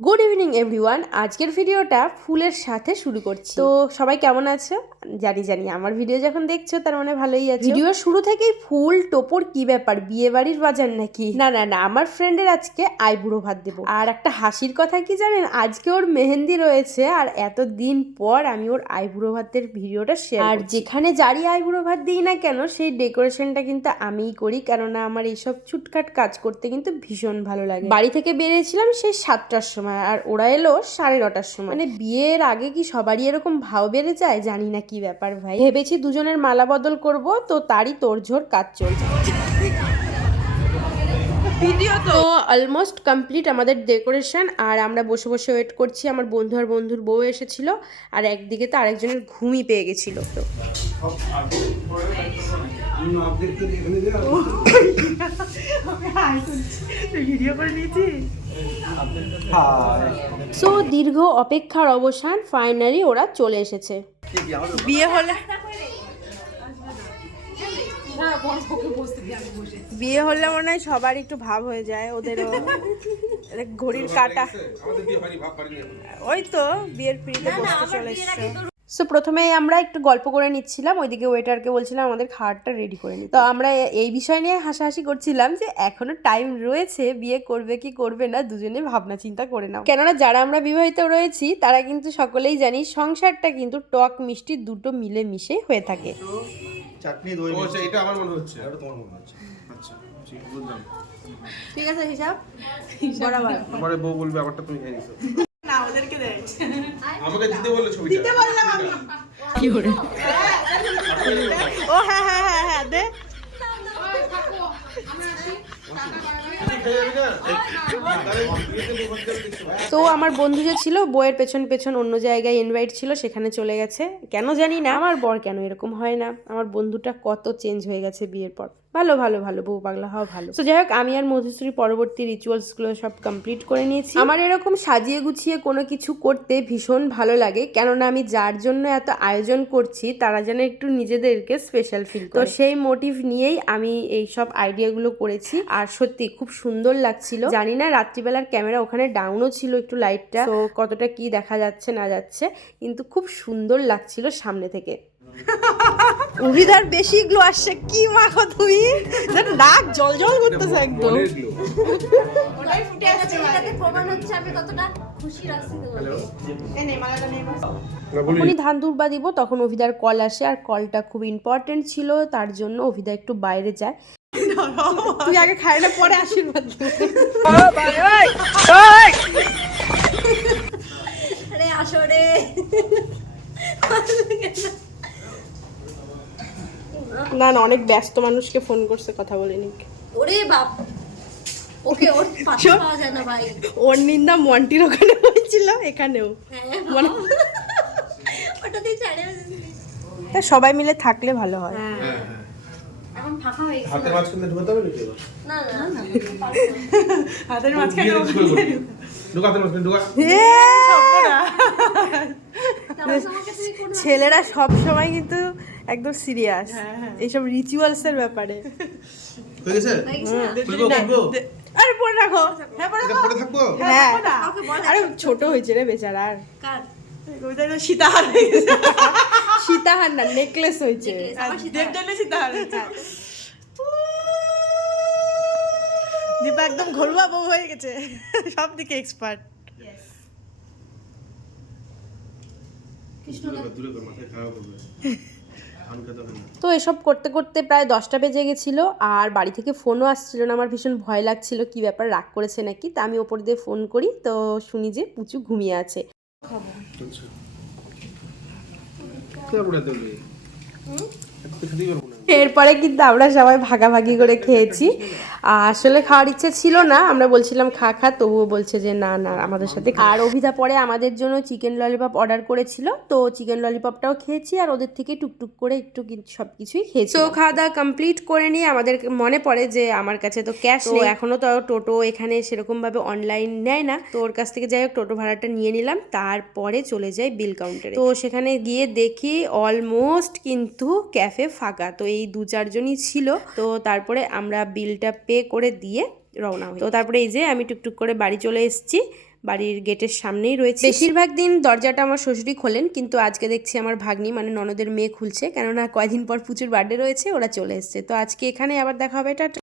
Good evening everyone. আজকের ভিডিওটা ফুলের সাথে শুরু করছি। তো সবাই কেমন আছো? জানি আমার ভিডিও যখন দেখছো তার মানে ভালোই আছে। ভিডিও শুরু থেকেই ফুল টোপর কি ব্যাপার, বিয়ে বাড়ির বাজার নাকি? না, আমার ফ্রেন্ডের আজকে আইবুড়ো ভাত দেবো। আর একটা হাসির কথা কি জানেন, আজকে ওর মেহেন্দি রয়েছে আর এতদিন পর আমি ওর আইবুড়ো ভাতের ভিডিওটা শেয়ার করছি। আর যেখানে যারই আইবুড়ো ভাত দিই না কেন, সেই ডেকোরেশনটা কিন্তু আমিই করি, কেননা আমার এইসব ছুটখাট কাজ করতে কিন্তু ভীষণ ভালো লাগে। বাড়ি থেকে বেরিয়েছিলাম সেই 7টার সময় আর ওরা এলো 9:30টার সময়। মানে বিয়ের আগে কি সবারই এরকম ভাও বেড়ে যায়? জানি না কি ব্যাপার ভাই। ভেবেছি দুজনের মালা বদল করব, তো তারই তোড়জোড় কাজ চলছে। ভিডিও তো অলমোস্ট কমপ্লিট আমাদের ডেকোরেশন, আর আমরা বসে বসে ওয়েট করছি। আমার বন্ধু আর বন্ধুর বউ এসেছিল, আর একদিকে তো আরেকজনের ঘুমই পেয়ে গেছিল। তো সো দীর্ঘ অপেক্ষার অবসান, ফাইনালি ওরা চলে এসেছে। বিয়ে হলে মনে হয় সবার একটু ভাব হয়ে যায়, ওদেরও ঘড়ির কাটা। ওই তো বিয়ের পিড়িতে বসতে চলে এসছে। সো প্রথমেই আমরা একটু গল্প করে নিচ্ছিলাম, ওইদিকে ওয়েটারকে বলছিলাম আমাদের খাবারটা রেডি করে নিই। তো আমরা এই বিষয় নিয়ে হাসাহাসি করছিলাম যে এখনো টাইম রয়েছে, বিয়ে করবে কি করবে না দুজনে ভাবনা চিন্তা করে নাও। কেননা যারা আমরা বিবাহিত রয়েছি তারা কিন্তু সকলেই জানি সংসারটা কিন্তু টক মিষ্টি দুটো মিলে মিশে হয়ে থাকে। চাটনি দই মিষ্টি এটা আমার মনে হচ্ছে, এটা তোমার মনে হচ্ছে। আচ্ছা ঠিক বুঝলাম, ঠিক আছে, হিসাব বরাবর। আমারে বউ বলবে আবারটা তুমি খেয়ে নিছো না, ওদেরকে দেয়। আমাকে দিতে বললে ছবিটা দিতে বললাম আমি। কি করে? ও হ্যাঁ দে। তো আমার বন্ধু যে ছিল বইয়ের পেছন পেছন অন্য জায়গায় ইনভাইট ছিল, সেখানে চলে গেছে। কেন জানি না, আমার বর কেন এরকম হয় না। আমার বন্ধুটা কত চেঞ্জ হয়ে গেছে বিয়ের পর। ভালো বউ পাগলা হওয়া ভালো। তো যাই হোক, আমি আর মধুশ্রী পরবর্তী রিচুয়ালসগুলো সব কমপ্লিট করে নিয়েছি। আমার এরকম সাজিয়ে গুছিয়ে কোনো কিছু করতে ভীষণ ভালো লাগে, কেননা আমি যার জন্য এত আয়োজন করছি তারা যেন একটু নিজেদেরকে স্পেশাল ফিল করে। তো সেই মোটিভ নিয়েই আমি এই সব আইডিয়াগুলো করেছি, আর সত্যি খুব সুন্দর লাগছিল। জানি না রাত্রিবেলার ক্যামেরা ওখানে ডাউনও ছিল একটু লাইটটা, তো কতটা কি দেখা যাচ্ছে না যাচ্ছে, কিন্তু খুব সুন্দর লাগছিল সামনে থেকে। অভিধার বেশি গ্লো আসছে। কি মাখো তুমি, নাক জল করতেছে একদম। ওটাই ফুটে আসছে, এটাতে প্রমাণ হচ্ছে আমি কতটা খুশি রাখছি তোমাকে। এই নে মালাটা নে বাস। যখনই ধান দুর্বা দিব তখন অভিদার কল আসে, আর কলটা খুব ইম্পর্টেন্ট ছিল, তার জন্য অভিদা একটু বাইরে যায়। তুই আগে খাই না, পরে আশীর্বাদ আরে আসো রে। না অনেক ব্যস্ত মানুষকে ফোন করছে, কথা বলিনি। ওরে বাপ, ওকে ওর পাশে পাওয়া যায় না ভাই। ওর নিন্দা মন্টির ওখানে হয়েছিল, এখানেও মানে ওটাতেই ছাড়ে। তা সবাই মিলে থাকলে ভালো হয়। হ্যাঁ হ্যাঁ এখন ফাঁকা হয়ে গেছে। হাতে মাঝখানে ঢোকাতে হবে নাকি এবার? না হাতের মাঝখানে ঢোকাতে মাঝখানে ঢোকা। ছেলেরা সব সময় কিন্তু একদম সিরিয়াস এইসব রিচুয়ালস এর ব্যাপারে। হয়ে গেছে? খুলবো খুলবো আরে পরে রাখো। হ্যাঁ বড় এটা পরে থাকবো। হ্যাঁ কাউকে বলে আরে ছোট হয়েছে রে বেচারা। আর কার ওইটা তো সীতাহার হয়ে গেছে। সীতাহার না, নেকলেস হয়েছে। দেবজলে সীতাহার হয়েছে। দীপা একদম ঘরোয়া বউ হয়ে গেছে, সব দিকে এক্সপার্ট। দূরে কর, মাথায় খাওয়া করবে। তো এসব করতে করতে প্রায় 10টা বেজে গেছিল, আর বাড়ি থেকে ফোনও আসছিল না। আমার ভীষণ ভয় লাগছিল কি ব্যাপার, রাগ করেছে নাকি। তা আমি ওপর দিয়ে ফোন করি, তো শুনি যে পুচু ঘুমিয়ে আছে। আচ্ছা কে বড় দেবে? এত খেতেই পারবো না। এরপরে কিন্তু আমরা সবাই ভাগাভাগি করে খেয়েছি। আসলে খাওয়ার ইচ্ছে ছিল না, আমরা বলছিলাম খা, তবুও বলছে যে না আমাদের সাথে। আর অভিধা পরে আমাদের জন্য চিকেন ললিপপ অর্ডার করেছিল, তো চিকেন ললিপপটাও খেয়েছি, আর ওদের থেকে টুকটুক করে একটু সবকিছুই খেয়েছি। তো খাওয়া দাওয়া কমপ্লিট করে নিয়ে আমাদের মনে পড়ে যে আমার কাছে তো ক্যাশ নেই, এখনো তো টোটো এখানে সেরকম ভাবে অনলাইন নেয় না। তো ওর কাছ থেকে যাই হোক টোটো ভাড়াটা নিয়ে নিলাম, তারপরে চলে যাই বিল কাউন্টারে। তো সেখানে গিয়ে দেখি অলমোস্ট কিন্তু ক্যাফে ফাঁকা, তো এই 2-4 জনই ছিল। তো তারপরে আমরা বিলটা পে করে দিয়ে রওনা হই। তো তারপরে এই যে আমি টুকটুক করে বাড়ি চলে এসেছি। বাড়ির গেটের সামনেই রয়েছে। বেশিরভাগ দিন দরজাটা আমার শ্বশুরই খোলেন, কিন্তু আজকে দেখছি আমার ভাগ্নি মানে ননদের মেয়ে খুলছে, কেননা কয়দিন পর পুচুর বার্থডে রয়েছে, ওরা চলে এসছে। তো আজকে এখানে আবার দেখা হবে, এটা